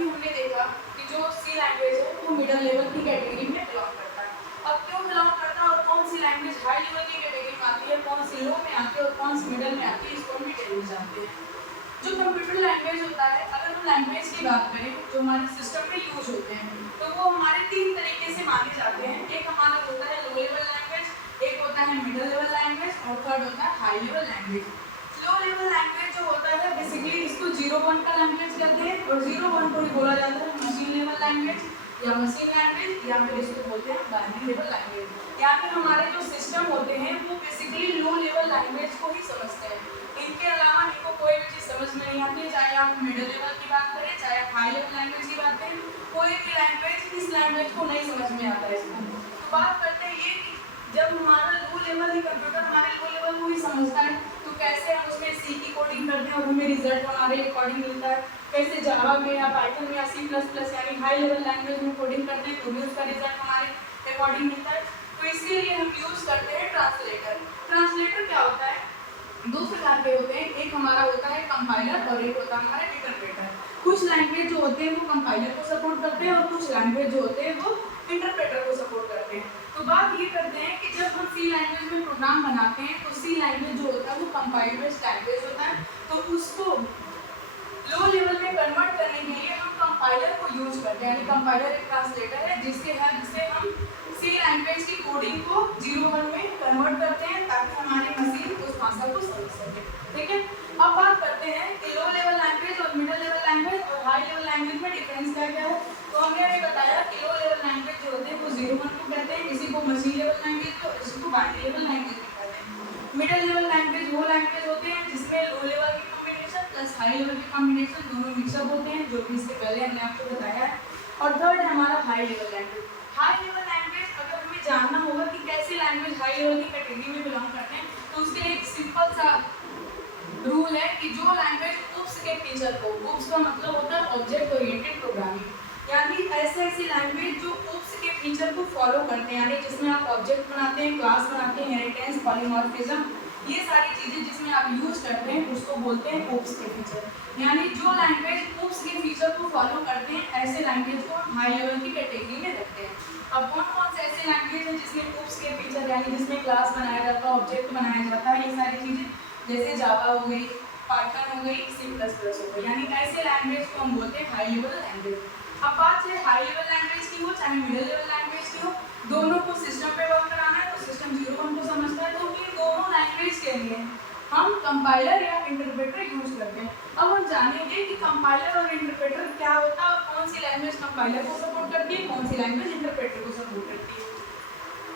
अभी हमने देखा कि जो सी लैंग्वेज है वो मिडिल लेवल की कैटेगरी में बिलोंग करता है। अब क्यों बिलोंग करता है और कौन सी लैंग्वेज हाई लेवल की कैटेगरी में आती है, कौन सी लो में आती है और कौन सी मिडिल में आती है, इसको हम डिटेल में जानते हैं। जो कंप्यूटर लैंग्वेज होता है, अगर हम लैंग्वेज की बात करें जो हमारे सिस्टम में यूज होते हैं, तो वो हमारे 3 तरीके से माने जाते हैं। एक हमारा होता है लो लेवल लैंग्वेज, एक होता है मिडिल लेवल लैंग्वेज और थर्ड होता है high level language. Low level language जो होता है बेसिकली इसको 0-1 का लैंग्वेज कहते हैं और 0-1 को भी बोला जाता है मशीन लेवल लैंग्वेज या मशीन लैंग्वेज या फिर इसको बोलते हैं बाइनरी लेवल लैंग्वेज। या फिर हमारे जो सिस्टम होते हैं वो बेसिकली लो लेवल लैंग्वेज को ही समझते हैं। इनके अलावा इनको कोई भी चीज़ समझ में नहीं आती है, चाहे आप मिडिल लेवल की बात करें चाहे हाई लेवल लैंग्वेज की बात करें, कोई भी लैंग्वेज इस लैंग्वेज को नहीं समझ में आता है इसको। तो बात करते हैं ये कि जब हमारा लो लेवल ही कंप्यूटर हमारे लो लेवल को ही समझता है तो कैसे हम उसमें सी की कोडिंग करते हैं और हमें रिजल्ट हमारे अकॉर्डिंग मिलता है, कैसे जावा में या पाइथन में या C++ यानी हाई लेवल लैंग्वेज में कोडिंग करते हैं तो भी उसका रिजल्ट हमारे अकॉर्डिंग मिलता है। तो इसीलिए हम यूज़ करते हैं ट्रांसलेटर। ट्रांसलेटर क्या होता है, 2 प्रकार के होते हैं, एक हमारा होता है कंपाइलर और एक होता है हमारा इंटरप्रेटर। कुछ लैंग्वेज जो होते हैं वो कंपाइलर को सपोर्ट करते हैं और कुछ लैंग्वेज जो होते हैं वो इंटरप्रेटर को सपोर्ट करते हैं। तो बात ये करते हैं कि जब हम सी लैंग्वेज में प्रोग्राम बनाते हैं तो सी लैंग्वेज जो होता है वो कंपाइलर लैंग्वेज होता है, तो उसको लो लेवल में कन्वर्ट करने के लिए हम कंपाइलर को यूज करते हैं। यानी कंपाइलर एक ट्रांसलेटर है जिसके हेल्प से हम सी लैंग्वेज की कोडिंग को 0-1 में कन्वर्ट करते हैं ताकि हमारी मशीन उस भाषा को समझ सके। ठीक है, अब बात करते हैं कि लो लेवल लैंग्वेज और मिडिल लेवल लैंग्वेज और हाई लेवल लैंग्वेज में डिफरेंस क्या क्या है। तो हमने अभी बताया कि लो लेवल लैंग्वेज जो होते हैं वो 0-1 को कहते हैं, इसी को मशीन लेवल लैंग्वेज को, इसी को बाइनरी लेवल लैंग्वेज भी कहते हैं। मिडिल लेवल लैंग्वेज वो लैंग्वेज होते हैं जिसमें लो लेवल की कॉम्बिनेशन प्लस हाई लेवल की कॉम्बिनेशन दोनों मिक्सअप होते हैं, जो कि इसके पहले हमने आपको बताया है। और थर्ड है हमारा high level language. High level language अगर हमें जानना होगा कि कैसे लैंग्वेज हाई लेवल की कैटेगरी में बिलोंग करते हैं तो उसके लिए एक सिंपल सा रूल है कि जो लैंग्वेज उप्स के फीचर को, उप्स का मतलब होता है ऑब्जेक्ट ओरिएंटेड प्रोग्रामिंग, यानी ऐसी लैंग्वेज जो उप्स के फीचर को फॉलो करते हैं, यानी जिसमें आप ऑब्जेक्ट बनाते हैं, क्लास बनाते हैं, इनहेरिटेंस, पॉलीमॉर्फिज्म, ये सारी चीजें जिसमें आप यूज करते हैं उसको बोलते हैं उप्स के फीचर। यानी जो लैंग्वेज उप्स के फीचर को फॉलो करते हैं ऐसे लैंग्वेज को हम हाई लेवल की कैटेगरी में रखते हैं। अब कौन कौन से ऐसे लैंग्वेज है जिसमें उप्स के फीचर यानी जिसमें क्लास बनाया जाता है, ऑब्जेक्ट बनाया जाता है, ये सारी चीजें जैसे जावा हो गई, पाइथन हो गई, C++ हो गई, यानी ऐसे लैंग्वेज को हम बोलते हैं हाई लेवल लैंग्वेज। अब बात है हाई लेवल लैंग्वेज की हो चाहे मिडिल लेवल लैंग्वेज की हो, दोनों को सिस्टम पे वर्क कराना है तो सिस्टम 0-1 को समझता है, तो इन दोनों लैंग्वेज के लिए हम कंपाइलर या इंटरप्रेटर यूज करते हैं। अब हम जानेंगे कि कंपाइलर और इंटरप्रेटर क्या होता है और कौन सी लैंग्वेज कंपाइलर को सपोर्ट करती है, कौन सी लैंग्वेज इंटरप्रेटर को सपोर्ट करती है।